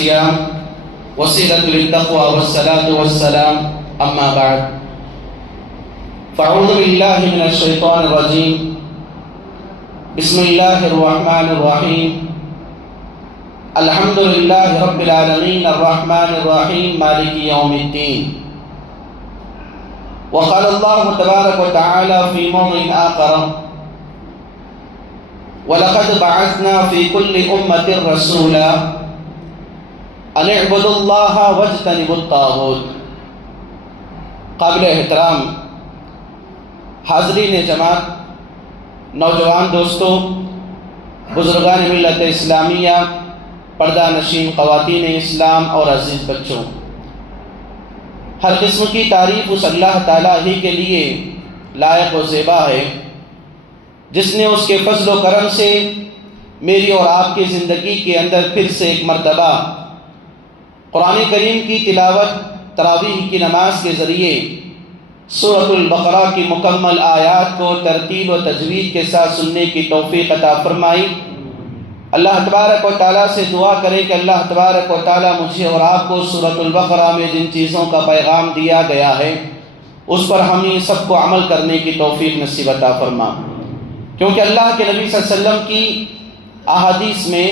الصيام وسيلة للتقوى والصلاة والسلام أما بعد فأعوذ بالله من الشيطان الرجيم بسم الله الرحمن الرحيم الحمد لله رب العالمين الرحمن الرحيم مالك يوم الدين وقال الله تبارك وتعالى في موضع آخر وَلَقَدْ بَعَثْنَا فِي كُلِّ أُمَّةٍ رَسُولًا أَنِ اعْبُدُوا اللَّهَ وَاجْتَنِبُوا الطَّاغُوتَ۔ قابل احترام حاضرین جماعت، نوجوان دوستوں، بزرگان ملت اسلامیہ، پردہ نشین خواتین اسلام اور عزیز بچوں، ہر قسم کی تعریف اس اللہ تعالیٰ ہی کے لیے لائق و زیبا ہے جس نے اس کے فضل و کرم سے میری اور آپ کی زندگی کے اندر پھر سے ایک مرتبہ قرآن کریم کی تلاوت تراویح کی نماز کے ذریعے سورۃ البقرہ کی مکمل آیات کو ترتیل و تجوید کے ساتھ سننے کی توفیق عطا فرمائی۔ اللہ تبارک و تعالیٰ سے دعا کریں کہ اللہ تبارک و تعالیٰ مجھے اور آپ کو سورۃ البقرہ میں جن چیزوں کا پیغام دیا گیا ہے اس پر ہمیں سب کو عمل کرنے کی توفیق نصیب عطا فرما، کیونکہ اللہ کے نبی صلی اللہ علیہ وسلم کی احادیث میں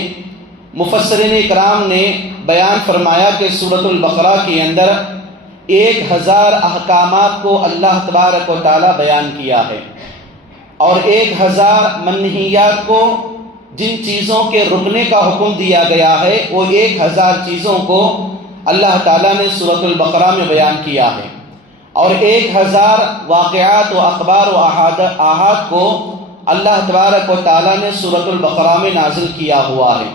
مفسرین اکرام نے بیان فرمایا کہ سورۃ البقرہ کے اندر 1000 احکامات کو اللہ تبارک و تعالیٰ بیان کیا ہے، اور 1000 منہیات کو، جن چیزوں کے رکنے کا حکم دیا گیا ہے وہ 1000 چیزوں کو اللہ تعالیٰ نے سورۃ البقرہ میں بیان کیا ہے، اور 1000 واقعات و اخبار و احاد کو اللہ تبارک و تعالیٰ نے سورۃ البقرہ میں نازل کیا ہوا ہے۔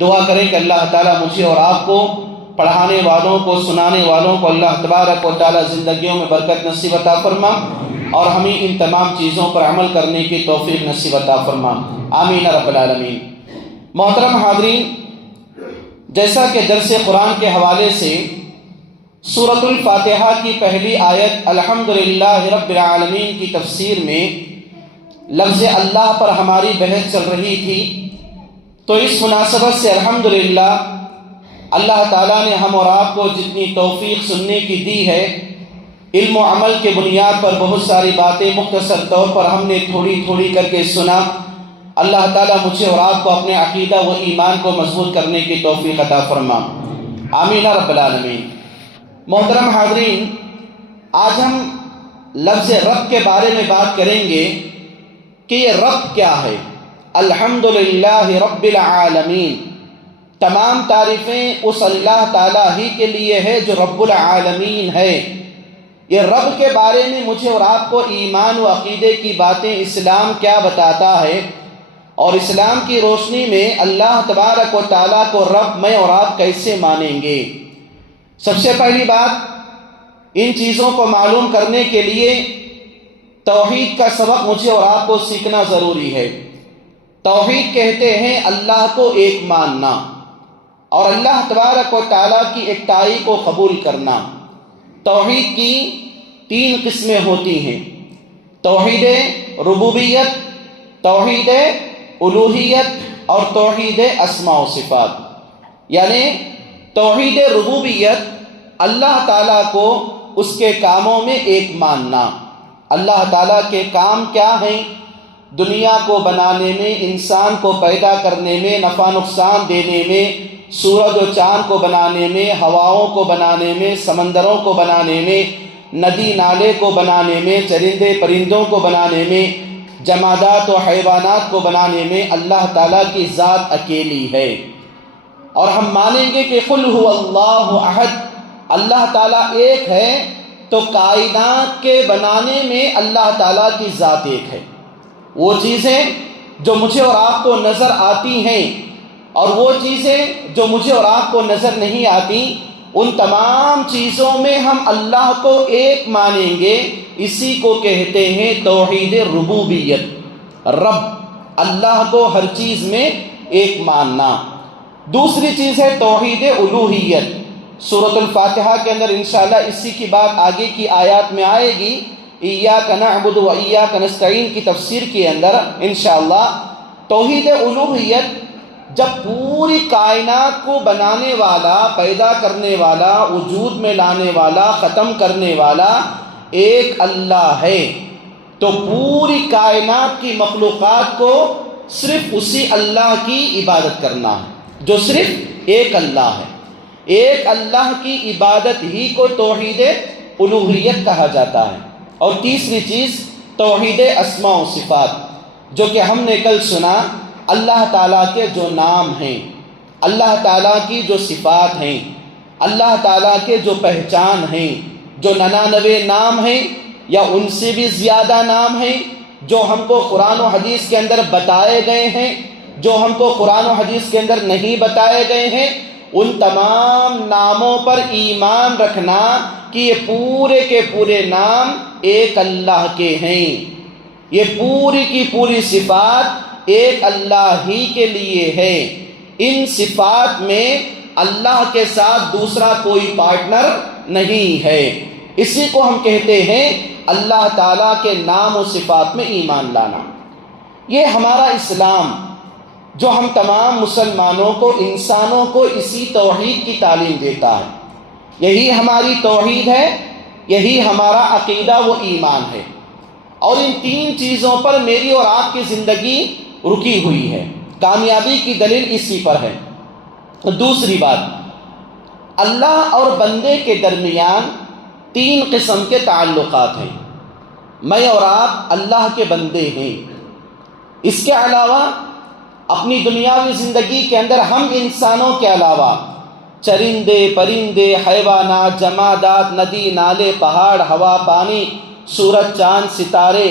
دعا کریں کہ اللہ تعالیٰ مجھے اور آپ کو، پڑھانے والوں کو، سنانے والوں کو اللہ تبارک و تعالیٰ زندگیوں میں برکت نصیب عطا فرما اور ہمیں ان تمام چیزوں پر عمل کرنے کی توفیق نصیب عطا فرما، آمین رب العالمین۔ محترم حاضرین، جیسا کہ درس قرآن کے حوالے سے سورۃ الفاتحہ کی پہلی آیت الحمدللہ رب العالمین کی تفسیر میں لفظ اللہ پر ہماری بحث چل رہی تھی، تو اس مناسبت سے الحمدللہ اللہ تعالیٰ نے ہم اور آپ کو جتنی توفیق سننے کی دی ہے، علم و عمل کے بنیاد پر بہت ساری باتیں مختصر طور پر ہم نے تھوڑی تھوڑی کر کے سنا۔ اللہ تعالیٰ مجھے اور آپ کو اپنے عقیدہ و ایمان کو مضبوط کرنے کی توفیق عطا فرما، آمین رب العالمین۔ محترم حاضرین، آج ہم لفظ رب کے بارے میں بات کریں گے کہ یہ رب کیا ہے۔ الحمدللہ رب العالمین، تمام تعریفیں اس اللہ تعالیٰ ہی کے لیے ہے جو رب العالمین ہے۔ یہ رب کے بارے میں مجھے اور آپ کو ایمان و عقیدے کی باتیں اسلام کیا بتاتا ہے، اور اسلام کی روشنی میں اللہ تبارک و تعالیٰ کو رب میں اور آپ کیسے مانیں گے۔ سب سے پہلی بات، ان چیزوں کو معلوم کرنے کے لیے توحید کا سبق مجھے اور آپ کو سیکھنا ضروری ہے۔ توحید کہتے ہیں اللہ کو ایک ماننا اور اللہ تبارک و تعالیٰ کی اکتائی کو قبول کرنا۔ توحید کی 3 قسمیں ہوتی ہیں، توحید ربوبیت، توحید الوہیت اور توحید اسماء و صفات۔ یعنی توحید ربوبیت، اللہ تعالیٰ کو اس کے کاموں میں ایک ماننا۔ اللہ تعالیٰ کے کام کیا ہیں؟ دنیا کو بنانے میں، انسان کو پیدا کرنے میں، نفع نقصان دینے میں، سورج و چاند کو بنانے میں، ہواؤں کو بنانے میں، سمندروں کو بنانے میں، ندی نالے کو بنانے میں، چرندے پرندوں کو بنانے میں، جمادات و حیوانات کو بنانے میں اللہ تعالیٰ کی ذات اکیلی ہے۔ اور ہم مانیں گے کہ قل هو اللہ احد، اللہ تعالیٰ ایک ہے، تو کائنات کے بنانے میں اللہ تعالیٰ کی ذات ایک ہے۔ وہ چیزیں جو مجھے اور آپ کو نظر آتی ہیں اور وہ چیزیں جو مجھے اور آپ کو نظر نہیں آتی، ان تمام چیزوں میں ہم اللہ کو ایک مانیں گے۔ اسی کو کہتے ہیں توحید ربوبیت، رب، اللہ کو ہر چیز میں ایک ماننا۔ دوسری چیز ہے توحید الوہیت۔ سورۃ الفاتحہ کے اندر انشاءاللہ اسی کی بات آگے کی آیات میں آئے گی۔ ایاک نعبد و ایاک نستعین کی تفسیر کے اندر انشاءاللہ توحید الوہیت جب پوری کائنات کو بنانے والا، پیدا کرنے والا، وجود میں لانے والا، ختم کرنے والا ایک اللہ ہے، تو پوری کائنات کی مخلوقات کو صرف اسی اللہ کی عبادت کرنا ہے جو صرف ایک اللہ ہے۔ ایک اللہ کی عبادت ہی کو توحید الوہیت کہا جاتا ہے۔ اور تیسری چیز توحید اسماء و صفات، جو کہ ہم نے کل سنا، اللہ تعالیٰ کے جو نام ہیں، اللہ تعالیٰ کی جو صفات ہیں، اللہ تعالیٰ کے جو پہچان ہیں، جو 99 نام ہیں یا ان سے بھی زیادہ نام ہیں، جو ہم کو قرآن و حدیث کے اندر بتائے گئے ہیں، جو ہم کو قرآن و حدیث کے اندر نہیں بتائے گئے ہیں، ان تمام ناموں پر ایمان رکھنا کہ یہ پورے کے پورے نام ایک اللہ کے ہیں، یہ پوری کی پوری صفات ایک اللہ ہی کے لیے ہے۔ ان صفات میں اللہ کے ساتھ دوسرا کوئی پارٹنر نہیں ہے۔ اسی کو ہم کہتے ہیں اللہ تعالیٰ کے نام و صفات میں ایمان لانا۔ یہ ہمارا اسلام جو ہم تمام مسلمانوں کو، انسانوں کو اسی توحید کی تعلیم دیتا ہے، یہی ہماری توحید ہے، یہی ہمارا عقیدہ و ایمان ہے۔ اور ان تین چیزوں پر میری اور آپ کی زندگی رکی ہوئی ہے، کامیابی کی دلیل اسی پر ہے۔ دوسری بات، اللہ اور بندے کے درمیان 3 قسم کے تعلقات ہیں۔ میں اور آپ اللہ کے بندے ہیں، اس کے علاوہ اپنی دنیاوی زندگی کے اندر ہم انسانوں کے علاوہ چرندے، پرندے، حیوانات، جمادات، ندی، نالے، پہاڑ، ہوا، پانی، سورج، چاند، ستارے،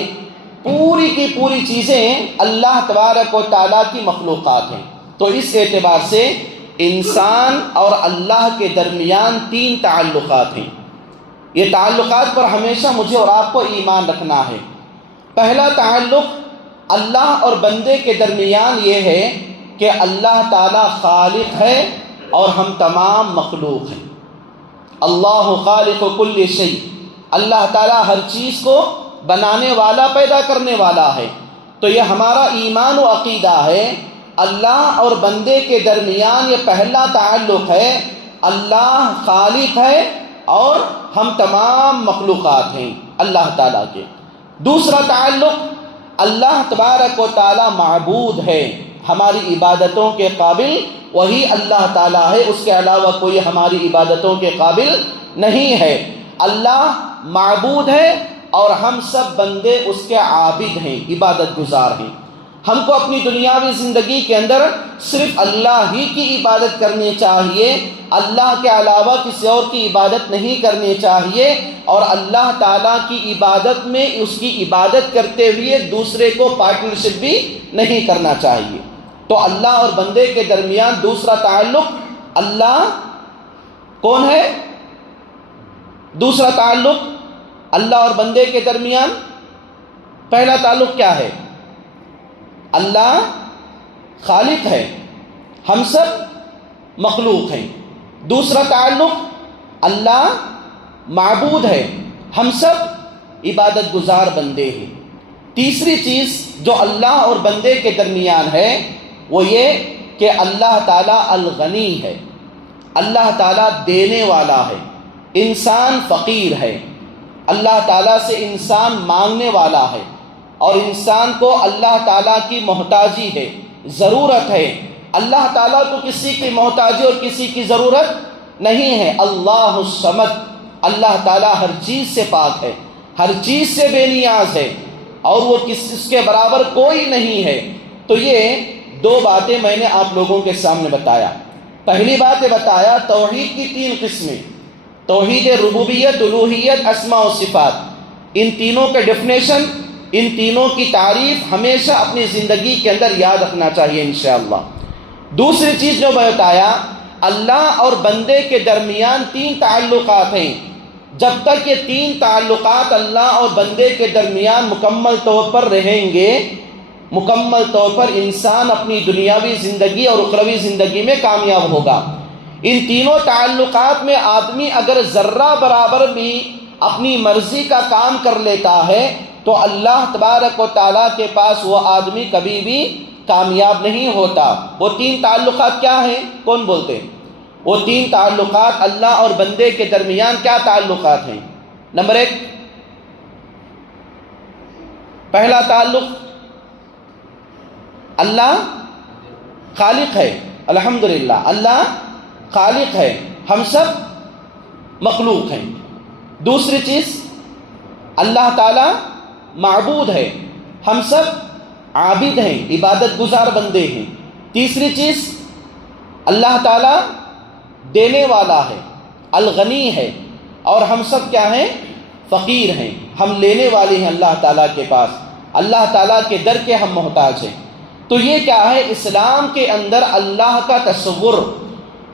پوری کی پوری چیزیں اللہ تبارک و تعالیٰ کی مخلوقات ہیں۔ تو اس اعتبار سے انسان اور اللہ کے درمیان 3 تعلقات ہیں۔ یہ تعلقات پر ہمیشہ مجھے اور آپ کو ایمان رکھنا ہے۔ پہلا تعلق اللہ اور بندے کے درمیان یہ ہے کہ اللہ تعالیٰ خالق ہے اور ہم تمام مخلوق ہیں۔ اللہ خالق کل شیء، اللہ تعالیٰ ہر چیز کو بنانے والا، پیدا کرنے والا ہے۔ تو یہ ہمارا ایمان و عقیدہ ہے۔ اللہ اور بندے کے درمیان یہ پہلا تعلق ہے، اللہ خالق ہے اور ہم تمام مخلوقات ہیں اللہ تعالیٰ کے۔ دوسرا تعلق، اللہ تبارک و تعالیٰ معبود ہے، ہماری عبادتوں کے قابل وہی اللہ تعالیٰ ہے، اس کے علاوہ کوئی ہماری عبادتوں کے قابل نہیں ہے۔ اللہ معبود ہے اور ہم سب بندے اس کے عابد ہیں، عبادت گزار ہیں۔ ہم کو اپنی دنیاوی زندگی کے اندر صرف اللہ ہی کی عبادت کرنی چاہیے، اللہ کے علاوہ کسی اور کی عبادت نہیں کرنی چاہیے، اور اللہ تعالیٰ کی عبادت میں اس کی عبادت کرتے ہوئے دوسرے کو پارٹنرشپ بھی نہیں کرنا چاہیے۔ تو اللہ اور بندے کے درمیان دوسرا تعلق، اللہ کون ہے؟ دوسرا تعلق اللہ اور بندے کے درمیان، پہلا تعلق کیا ہے؟ اللہ خالق ہے، ہم سب مخلوق ہیں۔ دوسرا تعلق اللہ معبود ہے، ہم سب عبادت گزار بندے ہیں۔ تیسری چیز جو اللہ اور بندے کے درمیان ہے وہ یہ کہ اللہ تعالیٰ الغنی ہے، اللہ تعالیٰ دینے والا ہے، انسان فقیر ہے، اللہ تعالیٰ سے انسان مانگنے والا ہے، اور انسان کو اللہ تعالیٰ کی محتاجی ہے، ضرورت ہے۔ اللہ تعالیٰ کو کسی کی محتاجی اور کسی کی ضرورت نہیں ہے۔ اللہ الصمد، اللہ تعالیٰ ہر چیز سے پاک ہے، ہر چیز سے بے نیاز ہے، اور وہ اس کے برابر کوئی نہیں ہے۔ تو یہ 2 باتیں میں نے آپ لوگوں کے سامنے بتایا۔ پہلی بات یہ بتایا توحید کی 3 قسمیں، توحید ربوبیت، الوہیت، اسماء و صفات۔ ان تینوں کے ڈیفینیشن، ان تینوں کی تعریف ہمیشہ اپنی زندگی کے اندر یاد رکھنا چاہیے انشاءاللہ۔ دوسری چیز جو میں بتایا، اللہ اور بندے کے درمیان 3 تعلقات ہیں۔ جب تک یہ 3 تعلقات اللہ اور بندے کے درمیان مکمل طور پر رہیں گے، مکمل طور پر انسان اپنی دنیاوی زندگی اور اخروی زندگی میں کامیاب ہوگا۔ ان تینوں تعلقات میں آدمی اگر ذرہ برابر بھی اپنی مرضی کا کام کر لیتا ہے تو اللہ تبارک و تعالیٰ کے پاس وہ آدمی کبھی بھی کامیاب نہیں ہوتا۔ وہ 3 تعلقات کیا ہیں؟ کون بولتے ہیں؟ وہ 3 تعلقات اللہ اور بندے کے درمیان کیا تعلقات ہیں؟ نمبر 1، پہلا تعلق، اللہ خالق ہے، الحمدللہ اللہ خالق ہے، ہم سب مخلوق ہیں۔ دوسری چیز، اللہ تعالی معبود ہے، ہم سب عابد ہیں، عبادت گزار بندے ہیں۔ تیسری چیز، اللہ تعالی دینے والا ہے، الغنی ہے، اور ہم سب کیا ہیں؟ فقیر ہیں، ہم لینے والے ہیں اللہ تعالیٰ کے پاس، اللہ تعالیٰ کے در کے ہم محتاج ہیں۔ تو یہ کیا ہے؟ اسلام کے اندر اللہ کا تصور،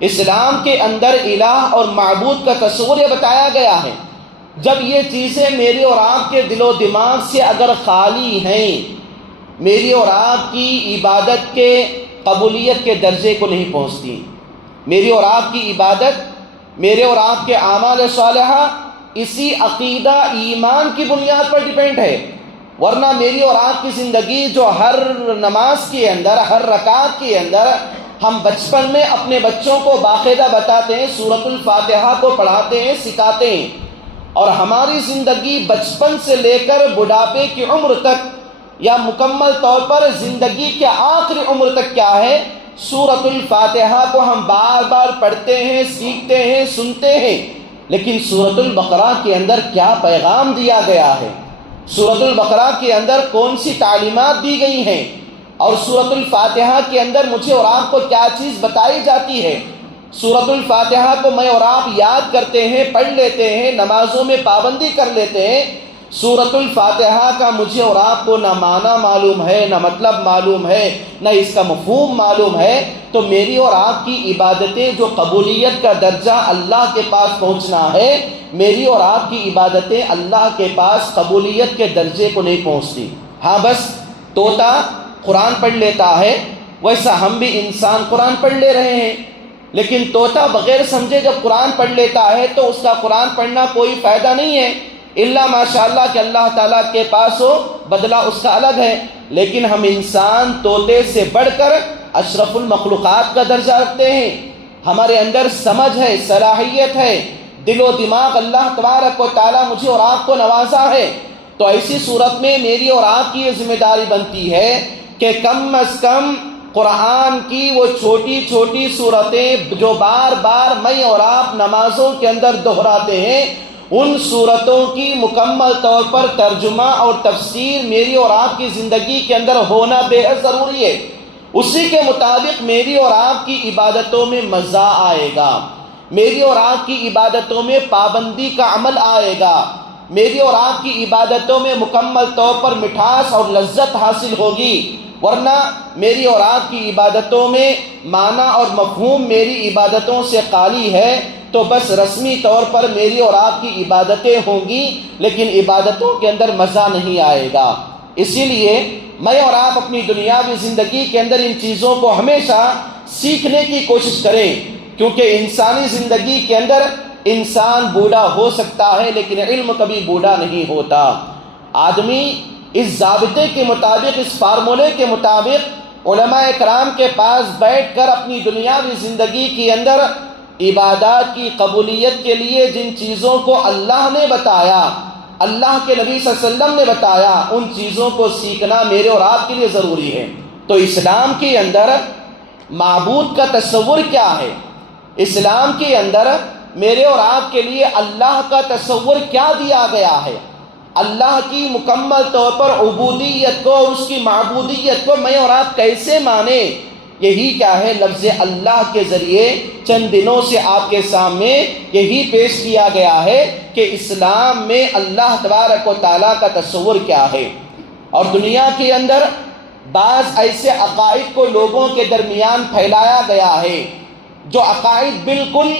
اسلام کے اندر الہ اور معبود کا تصور یہ بتایا گیا ہے۔ جب یہ چیزیں میرے اور آپ کے دل و دماغ سے اگر خالی ہیں، میری اور آپ کی عبادت کے قبولیت کے درجے کو نہیں پہنچتی۔ میری اور آپ کی عبادت، میرے اور آپ کے اعمال صالحہ اسی عقیدہ ایمان کی بنیاد پر ڈیپینڈ ہے، ورنہ میری اور آپ کی زندگی جو ہر نماز کے اندر، ہر رکعت کے اندر ہم بچپن میں اپنے بچوں کو باقاعدہ بتاتے ہیں، سورۃ الفاتحہ کو پڑھاتے ہیں، سکھاتے ہیں، اور ہماری زندگی بچپن سے لے کر بڑھاپے کی عمر تک یا مکمل طور پر زندگی کے آخری عمر تک کیا ہے؟ سورۃ الفاتحہ کو ہم بار بار پڑھتے ہیں، سیکھتے ہیں، سنتے ہیں۔ لیکن سورۃ البقرہ کے اندر کیا پیغام دیا گیا ہے؟ سورۃ البقرہ کے اندر کون سی تعلیمات دی گئی ہیں؟ اور سورۃ الفاتحہ کے اندر مجھے اور آپ کو کیا چیز بتائی جاتی ہے؟ سورۃ الفاتحہ کو میں اور آپ یاد کرتے ہیں، پڑھ لیتے ہیں، نمازوں میں پابندی کر لیتے ہیں۔ سورۃ الفاتحہ کا مجھے اور آپ کو نہ معنی معلوم ہے، نہ مطلب معلوم ہے، نہ اس کا مفہوم معلوم ہے، تو میری اور آپ کی عبادتیں جو قبولیت کا درجہ اللہ کے پاس پہنچنا ہے، میری اور آپ کی عبادتیں اللہ کے پاس قبولیت کے درجے کو نہیں پہنچتی۔ ہاں بس طوطا قرآن پڑھ لیتا ہے، ویسا ہم بھی انسان قرآن پڑھ لے رہے ہیں، لیکن طوطا بغیر سمجھے جب قرآن پڑھ لیتا ہے تو اس کا قرآن پڑھنا کوئی فائدہ نہیں ہے، الا ماشاءاللہ کہ اللہ تعالیٰ کے پاس ہو، بدلہ اس کا الگ ہے۔ لیکن ہم انسان طوطے سے بڑھ کر اشرف المخلوقات کا درجہ رکھتے ہیں، ہمارے اندر سمجھ ہے، صلاحیت ہے، دل و دماغ اللہ تبارک و تعالیٰ مجھے اور آپ کو نوازا ہے۔ تو ایسی صورت میں میری اور آپ کی یہ ذمہ داری بنتی ہے کہ کم از کم قرآن کی وہ چھوٹی چھوٹی صورتیں جو بار بار میں اور آپ نمازوں کے اندر دہراتے ہیں، ان صورتوں کی مکمل طور پر ترجمہ اور تفسیر میری اور آپ کی زندگی کے اندر ہونا بے حد ضروری ہے۔ اسی کے مطابق میری اور آپ کی عبادتوں میں مزہ آئے گا، میری اور آپ کی عبادتوں میں پابندی کا عمل آئے گا، میری اور آپ کی عبادتوں میں مکمل طور پر مٹھاس اور لذت حاصل ہوگی۔ ورنہ میری اور آپ کی عبادتوں میں معنی اور مفہوم میری عبادتوں سے خالی ہے تو بس رسمی طور پر میری اور آپ کی عبادتیں ہوں گی، لیکن عبادتوں کے اندر مزہ نہیں آئے گا۔ اسی لیے میں اور آپ اپنی دنیاوی زندگی کے اندر ان چیزوں کو ہمیشہ سیکھنے کی کوشش کریں، کیونکہ انسانی زندگی کے اندر انسان بوڑھا ہو سکتا ہے لیکن علم کبھی بوڑھا نہیں ہوتا۔ آدمی اس ضابطے کے مطابق، اس فارمولے کے مطابق علماء کرام کے پاس بیٹھ کر اپنی دنیاوی زندگی کے اندر عبادات کی قبولیت کے لیے جن چیزوں کو اللہ نے بتایا، اللہ کے نبی صلی اللہ علیہ وسلم نے بتایا، ان چیزوں کو سیکھنا میرے اور آپ کے لیے ضروری ہے۔ تو اسلام کے اندر معبود کا تصور کیا ہے؟ اسلام کے اندر میرے اور آپ کے لیے اللہ کا تصور کیا دیا گیا ہے؟ اللہ کی مکمل طور پر عبودیت کو اور اس کی معبودیت کو میں اور آپ کیسے مانیں؟ یہی کیا ہے؟ لفظ اللہ کے ذریعے چند دنوں سے آپ کے سامنے یہی پیش کیا گیا ہے کہ اسلام میں اللہ تبارک و تعالیٰ کا تصور کیا ہے۔ اور دنیا کے اندر بعض ایسے عقائد کو لوگوں کے درمیان پھیلایا گیا ہے جو عقائد بالکل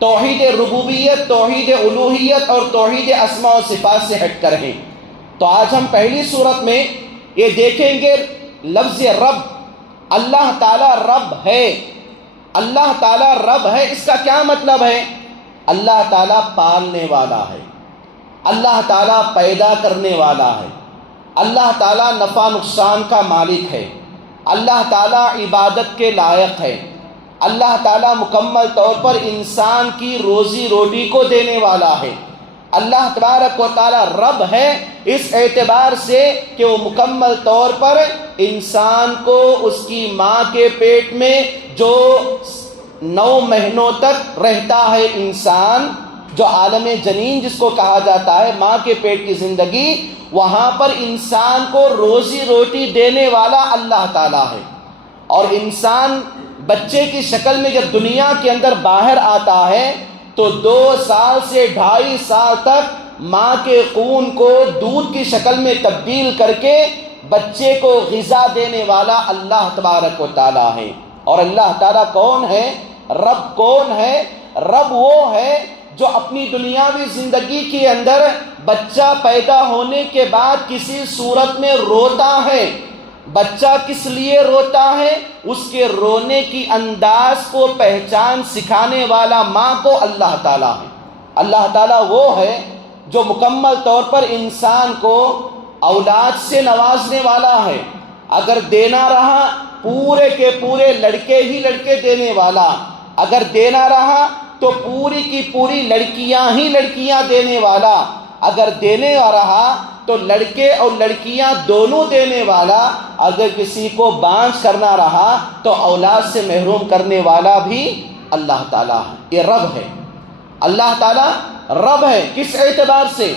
توحید ربوبیت، توحید الوہیت اور توحید اسماء و صفات سے ہٹ کر ہیں۔ تو آج ہم پہلی صورت میں یہ دیکھیں گے لفظ رب، اللہ تعالیٰ رب ہے، اللہ تعالیٰ رب ہے، اس کا کیا مطلب ہے؟ اللہ تعالیٰ پالنے والا ہے، اللہ تعالیٰ پیدا کرنے والا ہے، اللہ تعالیٰ نفع نقصان کا مالک ہے، اللہ تعالیٰ عبادت کے لائق ہے، اللہ تعالیٰ مکمل طور پر انسان کی روزی روٹی کو دینے والا ہے، اللہ تبارک و تعالیٰ رب ہے اس اعتبار سے کہ وہ مکمل طور پر انسان کو اس کی ماں کے پیٹ میں جو 9 مہینوں تک رہتا ہے انسان، جو عالم جنین جس کو کہا جاتا ہے، ماں کے پیٹ کی زندگی، وہاں پر انسان کو روزی روٹی دینے والا اللہ تعالیٰ ہے۔ اور انسان بچے کی شکل میں جب دنیا کے اندر باہر آتا ہے تو 2 سال سے 2.5 سال تک ماں کے خون کو دودھ کی شکل میں تبدیل کر کے بچے کو غذا دینے والا اللہ تبارک و تعالیٰ ہے۔ اور اللہ تعالیٰ کون ہے؟ رب کون ہے؟ رب وہ ہے جو اپنی دنیاوی زندگی کے اندر بچہ پیدا ہونے کے بعد کسی صورت میں روتا ہے۔ بچہ کس لیے روتا ہے؟ اس کے رونے کی انداز کو پہچان سکھانے والا ماں کو اللہ تعالیٰ ہے۔ اللہ تعالیٰ وہ ہے جو مکمل طور پر انسان کو اولاد سے نوازنے والا ہے۔ اگر دینا رہا پورے کے پورے لڑکے ہی لڑکے دینے والا، اگر دینا رہا تو پوری کی پوری لڑکیاں ہی لڑکیاں دینے والا، اگر دینے رہا تو لڑکے اور لڑکیاں دونوں دینے والا، اگر کسی کو بانجھ کرنا رہا تو اولاد سے محروم کرنے والا بھی اللہ تعالیٰ ہے۔ یہ رب ہے، اللہ تعالیٰ رب ہے۔ کس اعتبار سے؟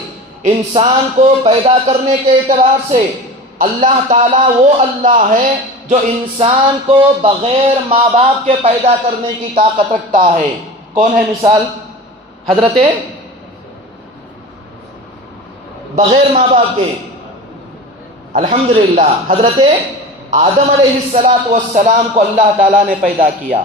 انسان کو پیدا کرنے کے اعتبار سے اللہ تعالیٰ وہ اللہ ہے جو انسان کو بغیر ماں باپ کے پیدا کرنے کی طاقت رکھتا ہے۔ کون ہے مثال؟ حضرت بغیر ماں باپ کے الحمدللہ حضرت آدم علیہ السلام کو اللہ تعالیٰ نے پیدا کیا۔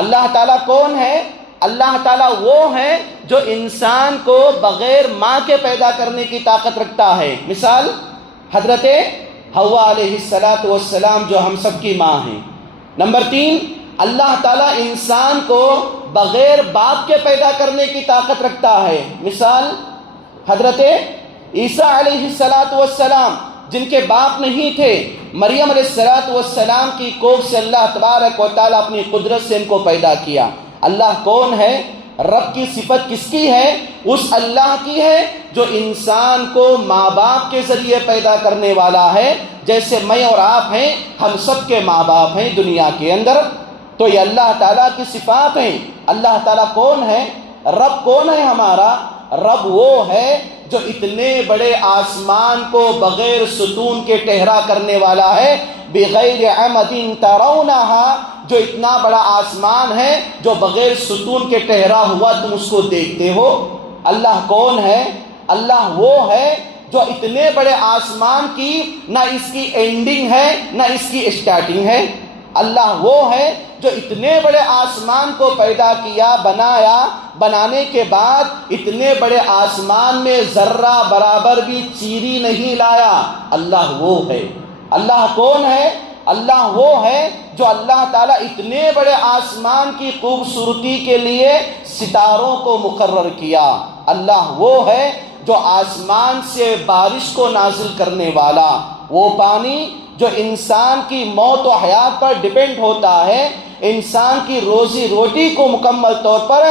اللہ تعالیٰ کون ہے؟ اللہ تعالیٰ وہ ہے جو انسان کو بغیر ماں کے پیدا کرنے کی طاقت رکھتا ہے۔ مثال حضرت حوا علیہ السلام جو ہم سب کی ماں ہیں۔ نمبر 3، اللہ تعالیٰ انسان کو بغیر باپ کے پیدا کرنے کی طاقت رکھتا ہے۔ مثال حضرت عیسیٰ علیہ السلام جن کے باپ نہیں تھے، مریم علیہ السلام کی کوکھ سے اللہ تبارک و تعالیٰ اپنی قدرت سے ان کو پیدا کیا۔ اللہ کون ہے؟ رب کی صفت کس کی ہے؟ اس اللہ کی ہے جو انسان کو ماں باپ کے ذریعے پیدا کرنے والا ہے۔ جیسے میں اور آپ ہیں، ہم سب کے ماں باپ ہیں دنیا کے اندر، تو یہ اللہ تعالیٰ کی صفات ہیں۔ اللہ تعالیٰ کون ہے؟ رب کون ہے ہمارا؟ رب وہ ہے جو اتنے بڑے آسمان کو بغیر ستون کے ٹہرا کرنے والا ہے، بغیر عمد ترونہا، جو اتنا بڑا آسمان ہے جو بغیر ستون کے ٹہرا ہوا تم اس کو دیکھتے ہو۔ اللہ کون ہے؟ اللہ وہ ہے جو اتنے بڑے آسمان کی نہ اس کی اینڈنگ ہے نہ اس کی اسٹارٹنگ ہے۔ اللہ وہ ہے جو اتنے بڑے آسمان کو پیدا کیا، بنایا، بنانے کے بعد اتنے بڑے آسمان میں ذرہ برابر بھی چیری نہیں لایا۔ اللہ وہ ہے۔ اللہ کون ہے؟ اللہ وہ ہے جو اللہ تعالیٰ اتنے بڑے آسمان کی خوبصورتی کے لیے ستاروں کو مقرر کیا۔ اللہ وہ ہے جو آسمان سے بارش کو نازل کرنے والا، وہ پانی جو انسان کی موت و حیات پر ڈیپینڈ ہوتا ہے، انسان کی روزی روٹی کو مکمل طور پر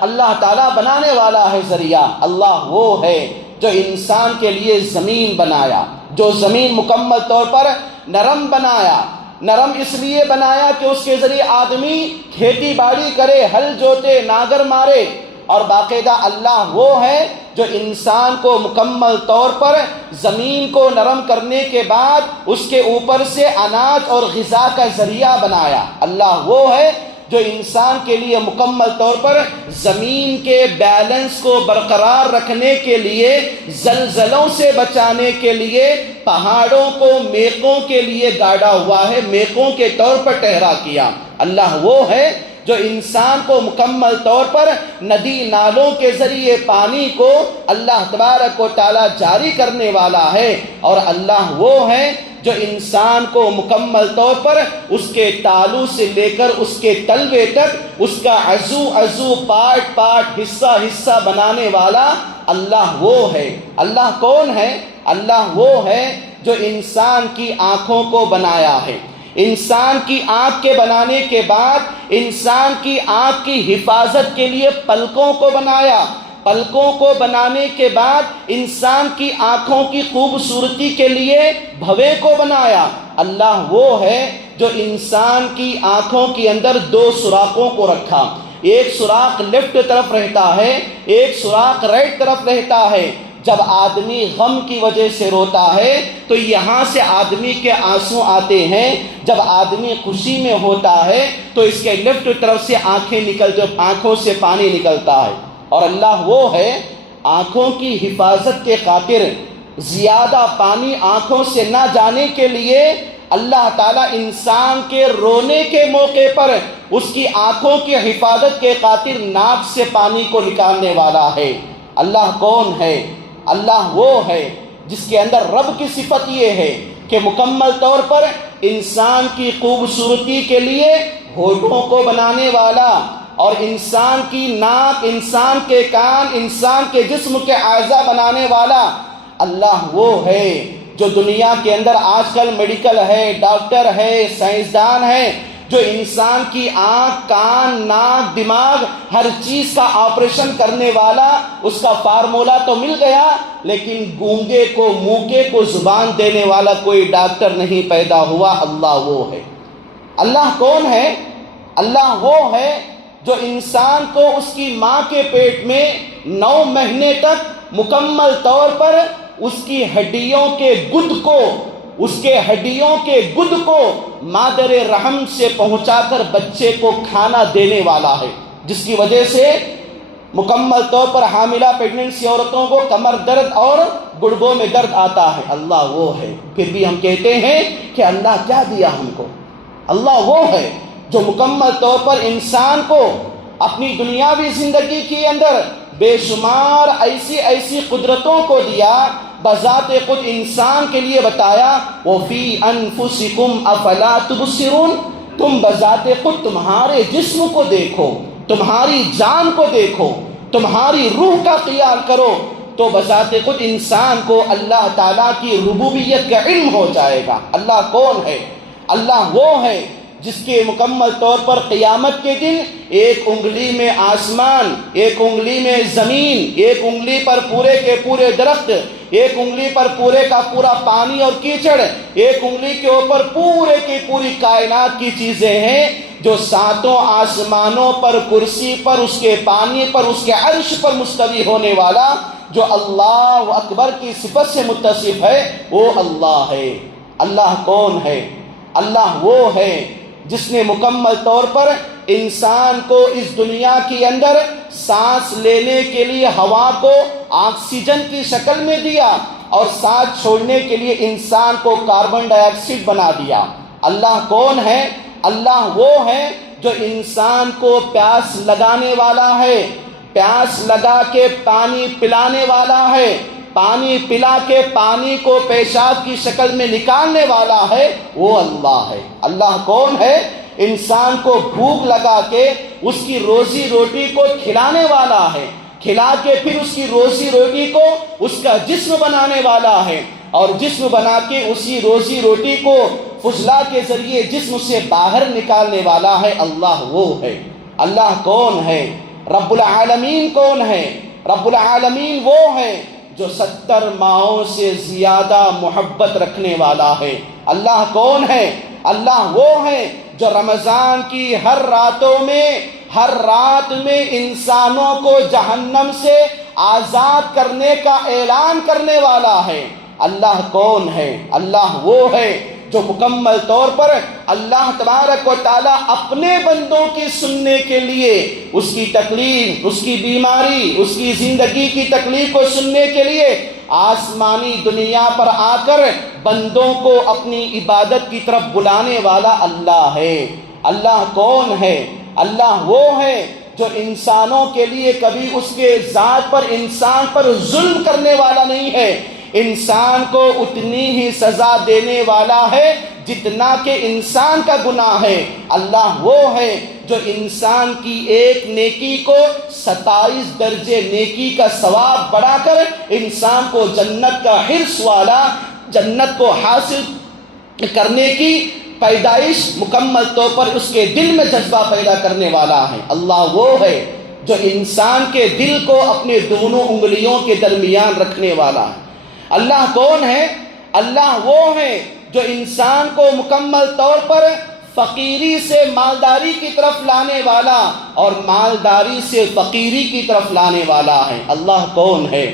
اللہ تعالیٰ بنانے والا ہے ذریعہ۔ اللہ وہ ہے جو انسان کے لیے زمین بنایا، جو زمین مکمل طور پر نرم بنایا۔ نرم اس لیے بنایا کہ اس کے ذریعے آدمی کھیتی باڑی کرے، ہل جوتے، ناگر مارے۔ اور باقاعدہ اللہ وہ ہے جو انسان کو مکمل طور پر زمین کو نرم کرنے کے بعد اس کے اوپر سے اناج اور غذا کا ذریعہ بنایا۔ اللہ وہ ہے جو انسان کے لیے مکمل طور پر زمین کے بیلنس کو برقرار رکھنے کے لیے، زلزلوں سے بچانے کے لیے پہاڑوں کو میخوں کے لیے گاڑا ہوا ہے، میخوں کے طور پر ٹھہرا کیا۔ اللہ وہ ہے جو انسان کو مکمل طور پر ندی نالوں کے ذریعے پانی کو اللہ تبارک و تعالیٰ جاری کرنے والا ہے۔ اور اللہ وہ ہے جو انسان کو مکمل طور پر اس کے تالو سے لے کر اس کے تلوے تک اس کا عضو پارٹ پارٹ حصہ حصہ بنانے والا اللہ وہ ہے۔ اللہ کون ہے؟ اللہ وہ ہے جو انسان کی آنکھوں کو بنایا ہے۔ انسان کی آنکھ کے بنانے کے بعد انسان کی آنکھ کی حفاظت کے لیے پلکوں کو بنایا، پلکوں کو بنانے کے بعد انسان کی آنکھوں کی خوبصورتی کے لیے بھوے کو بنایا۔ اللہ وہ ہے جو انسان کی آنکھوں کے اندر دو سوراخوں کو رکھا، ایک سوراخ لیفٹ طرف رہتا ہے، ایک سوراخ رائٹ طرف رہتا ہے۔ جب آدمی غم کی وجہ سے روتا ہے تو یہاں سے آدمی کے آنسو آتے ہیں، جب آدمی خوشی میں ہوتا ہے تو اس کے لیفٹ طرف سے آنکھوں سے پانی نکلتا ہے۔ اور اللہ وہ ہے آنکھوں کی حفاظت کے خاطر زیادہ پانی آنکھوں سے نہ جانے کے لیے اللہ تعالیٰ انسان کے رونے کے موقع پر اس کی آنکھوں کی حفاظت کے خاطر ناک سے پانی کو نکالنے والا ہے۔ اللہ کون ہے؟ اللہ وہ ہے جس کے اندر رب کی صفت یہ ہے کہ مکمل طور پر انسان کی خوبصورتی کے لیے ہونٹوں کو بنانے والا، اور انسان کی ناک، انسان کے کان، انسان کے جسم کے اعضاء بنانے والا اللہ وہ ہے جو دنیا کے اندر آج کل میڈیکل ہے، ڈاکٹر ہے، سائنسدان ہے، جو انسان کی آنکھ، کان، ناک، دماغ، ہر چیز کا آپریشن کرنے والا۔ اس کا فارمولا تو مل گیا لیکن گونگے کو، موکے کو زبان دینے والا کوئی ڈاکٹر نہیں پیدا ہوا۔ اللہ وہ ہے۔ اللہ کون ہے؟ اللہ وہ ہے جو انسان کو اس کی ماں کے پیٹ میں 9 مہینے تک مکمل طور پر اس کی ہڈیوں کے گد کو مادر رحم سے پہنچا کر بچے کو کھانا دینے والا ہے، جس کی وجہ سے مکمل طور پر حاملہ پریگننسی عورتوں کو کمر درد اور گڑگوں میں درد آتا ہے۔ اللہ وہ ہے۔ پھر بھی ہم کہتے ہیں کہ اللہ کیا دیا ہم کو؟ اللہ وہ ہے جو مکمل طور پر انسان کو اپنی دنیاوی زندگی کے اندر بے شمار ایسی قدرتوں کو دیا، بذات خود انسان کے لیے بتایا وَفِي أَنفُسِكُمْ أَفَلَا تُبْصِرُونَ، تم بذات خود تمہارے جسم کو دیکھو، تمہاری جان کو دیکھو، تمہاری روح کا خیال کرو تو بذات خود انسان کو اللہ تعالیٰ کی ربوبیت کا علم ہو جائے گا۔ اللہ کون ہے؟ اللہ وہ ہے جس کے مکمل طور پر قیامت کے دن ایک انگلی میں آسمان، ایک انگلی میں زمین، ایک انگلی پر پورے کے پورے درخت، ایک انگلی پر پورے کا پورا پانی اور کیچڑ، ایک انگلی کے اوپر پورے کی پوری کائنات کی چیزیں ہیں جو 7 آسمانوں پر، کرسی پر، اس کے پانی پر، اس کے عرش پر مستوی ہونے والا جو اللہ اکبر کی صفت سے متصف ہے، وہ اللہ ہے۔ اللہ کون ہے؟ اللہ وہ ہے جس نے مکمل طور پر انسان کو اس دنیا کے اندر سانس لینے کے لیے ہوا کو آکسیجن کی شکل میں دیا اور سانس چھوڑنے کے لیے انسان کو کاربن ڈائی آکسائڈ بنا دیا۔ اللہ کون ہے؟ اللہ وہ ہے جو انسان کو پیاس لگانے والا ہے، پیاس لگا کے پانی پلانے والا ہے، پانی پلا کے پانی کو پیشاب کی شکل میں نکالنے والا ہے، وہ اللہ ہے۔ اللہ کون ہے؟ انسان کو بھوک لگا کے اس کی روزی روٹی کو کھلانے والا ہے، کھلا کے پھر اس کی روزی روٹی کو اس کا جسم بنانے والا ہے، اور جسم بنا کے اسی روزی روٹی کو فضلہ کے ذریعے جسم سے باہر نکالنے والا ہے۔ اللہ وہ ہے۔ اللہ کون ہے؟ رب العالمین کون ہے؟ رب العالمین وہ ہے جو 70 ماہوں سے زیادہ محبت رکھنے والا ہے۔ اللہ کون ہے؟ اللہ وہ ہے جو رمضان کی ہر رات میں انسانوں کو جہنم سے آزاد کرنے کا اعلان کرنے والا ہے۔ اللہ کون ہے؟ اللہ وہ ہے جو مکمل طور پر اللہ تبارک و تعالیٰ اپنے بندوں کی سننے کے لیے اس کی تکلیف، اس کی بیماری، اس کی زندگی کی تکلیف کو سننے کے لیے آسمانی دنیا پر آ کر بندوں کو اپنی عبادت کی طرف بلانے والا اللہ ہے۔ اللہ کون ہے؟ اللہ وہ ہے جو انسانوں کے لیے کبھی اس کے ذات پر، انسان پر ظلم کرنے والا نہیں ہے، انسان کو اتنی ہی سزا دینے والا ہے جتنا کہ انسان کا گناہ ہے۔ اللہ وہ ہے جو انسان کی ایک نیکی کو 27 درجے نیکی کا ثواب بڑھا کر انسان کو جنت کا حرص والا، جنت کو حاصل کرنے کی پیدائش مکمل طور پر اس کے دل میں جذبہ پیدا کرنے والا ہے۔ اللہ وہ ہے جو انسان کے دل کو اپنے دونوں انگلیوں کے درمیان رکھنے والا ہے۔ اللہ کون ہے؟ اللہ وہ ہے جو انسان کو مکمل طور پر فقیری سے مالداری کی طرف لانے والا اور مالداری سے فقیری کی طرف لانے والا ہے۔ اللہ کون ہے؟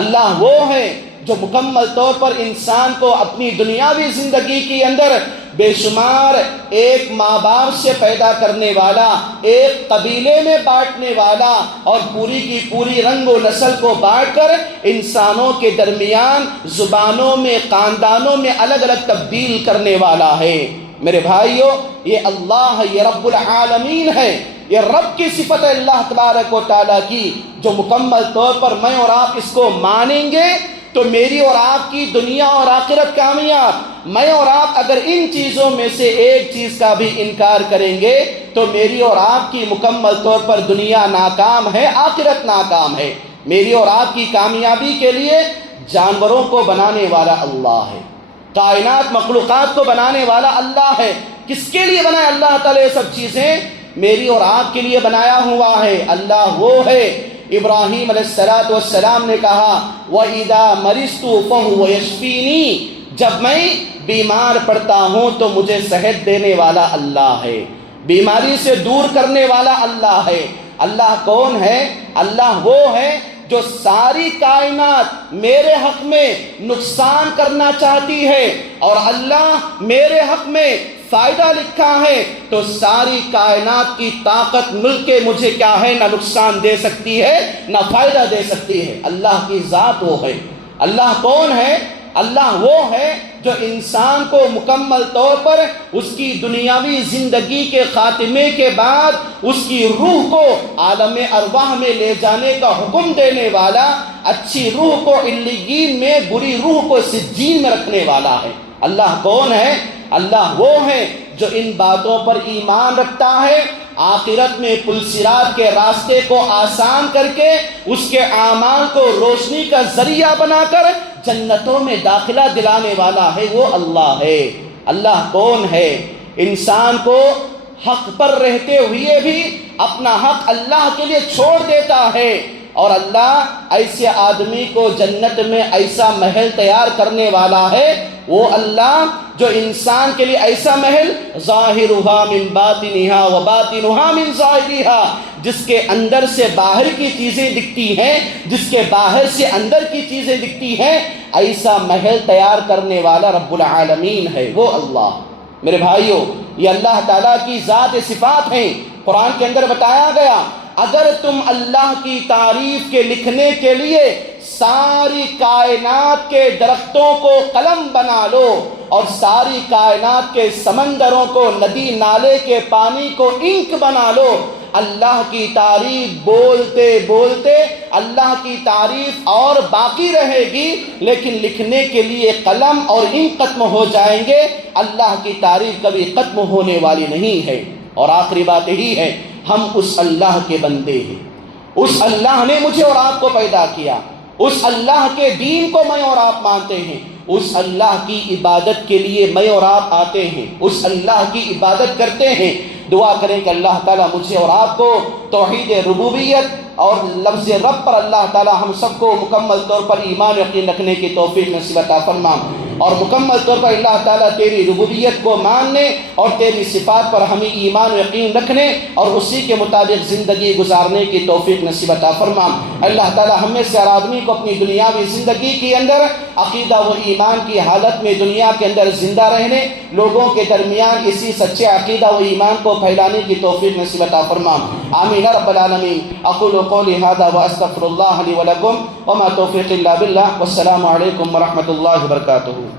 اللہ وہ ہے جو مکمل طور پر انسان کو اپنی دنیاوی زندگی کے اندر بے شمار ایک ماں باپ سے پیدا کرنے والا، ایک قبیلے میں بانٹنے والا اور پوری کی پوری رنگ و نسل کو بانٹ کر انسانوں کے درمیان زبانوں میں، خاندانوں میں الگ الگ تبدیل کرنے والا ہے۔ میرے بھائیو، یہ اللہ ہے، یہ رب العالمین ہے، یہ رب کی صفت ہے اللہ تبارک و تعالیٰ کی، جو مکمل طور پر میں اور آپ اس کو مانیں گے تو میری اور آپ کی دنیا اور آخرت کامیاب۔ میں اور آپ اگر ان چیزوں میں سے ایک چیز کا بھی انکار کریں گے تو میری اور آپ کی مکمل طور پر دنیا ناکام ہے، آخرت ناکام ہے۔ میری اور آپ کی کامیابی کے لیے جانوروں کو بنانے والا اللہ ہے، کائنات مخلوقات کو بنانے والا اللہ ہے۔ کس کے لیے بنایا اللہ تعالیٰ یہ سب چیزیں؟ میری اور آپ کے لیے بنایا ہوا ہے۔ اللہ وہ ہے، ابراہیم علیہ السلام نے کہا وَإِذَا مَرِضْتُ فَهُوَ يَشْفِينِي، جب میں بیمار پڑتا ہوں تو مجھے صحت دینے والا اللہ ہے، بیماری سے دور کرنے والا اللہ ہے۔ اللہ کون ہے؟ اللہ وہ ہے جو ساری کائنات میرے حق میں نقصان کرنا چاہتی ہے اور اللہ میرے حق میں فائدہ لکھا ہے تو ساری کائنات کی طاقت مل کے مجھے کیا ہے، نہ نقصان دے سکتی ہے نہ فائدہ دے سکتی ہے۔ اللہ کی ذات وہ ہے۔ اللہ کون ہے؟ اللہ وہ ہے جو انسان کو مکمل طور پر اس کی دنیاوی زندگی کے خاتمے کے بعد اس کی روح کو عالم ارواح میں لے جانے کا حکم دینے والا، اچھی روح کو علیین میں، بری روح کو سجین میں رکھنے والا ہے۔ اللہ کون ہے؟ اللہ وہ ہے جو ان باتوں پر ایمان رکھتا ہے، آخرت میں پلسرات کے راستے کو آسان کر کے اس کے اعمال کو روشنی کا ذریعہ بنا کر جنتوں میں داخلہ دلانے والا ہے، وہ اللہ ہے۔ اللہ کون ہے؟ انسان کو حق پر رہتے ہوئے بھی اپنا حق اللہ کے لیے چھوڑ دیتا ہے، اور اللہ ایسے آدمی کو جنت میں ایسا محل تیار کرنے والا ہے، وہ اللہ جو انسان کے لیے ایسا محل ظاہرها من باطنها وباطنها من ظاہرها، جس کے اندر سے باہر کی چیزیں دکھتی ہیں، جس کے باہر سے اندر کی چیزیں دکھتی ہیں، ایسا محل تیار کرنے والا رب العالمین ہے، وہ اللہ۔ میرے بھائیو، یہ اللہ تعالیٰ کی ذات صفات ہیں۔ قرآن کے اندر بتایا گیا اگر تم اللہ کی تعریف کے لکھنے کے لیے ساری کائنات کے درختوں کو قلم بنا لو اور ساری کائنات کے سمندروں کو، ندی نالے کے پانی کو انک بنا لو، اللہ کی تعریف بولتے بولتے اللہ کی تعریف اور باقی رہے گی، لیکن لکھنے کے لیے قلم اور انک ختم ہو جائیں گے، اللہ کی تعریف کبھی ختم ہونے والی نہیں ہے۔ اور آخری بات یہی ہے، ہم اس اللہ کے بندے ہیں، اس اللہ نے مجھے اور آپ کو پیدا کیا، اس اللہ کے دین کو میں اور آپ مانتے ہیں، اس اللہ کی عبادت کے لیے میں اور آپ آتے ہیں، اس اللہ کی عبادت کرتے ہیں۔ دعا کریں کہ اللہ تعالیٰ مجھے اور آپ کو توحید ربوبیت اور لفظ رب پر اللہ تعالیٰ ہم سب کو مکمل طور پر ایمان یقین رکھنے کی توفیق نصیب عطا فرما، اور مکمل طور پر اللہ تعالیٰ تیری ربوبیت کو ماننے اور تیری صفات پر ہمیں ایمان و یقین رکھنے اور اسی کے مطابق زندگی گزارنے کی توفیق نصیب عطا فرما۔ اللہ تعالیٰ ہم میں سے ہر آدمی کو اپنی دنیاوی زندگی کے اندر عقیدہ و ایمان کی حالت میں دنیا کے اندر زندہ رہنے، لوگوں کے درمیان اسی سچے عقیدہ و ایمان کو پھیلانے کی توفیق نصیب عطا فرما۔ آمین رب العالمین۔ اقول قولی هذا واستغفر الله لي ولكم وما توفيقي الا بالله، والسلام علیکم ورحمۃ اللہ وبرکاتہ۔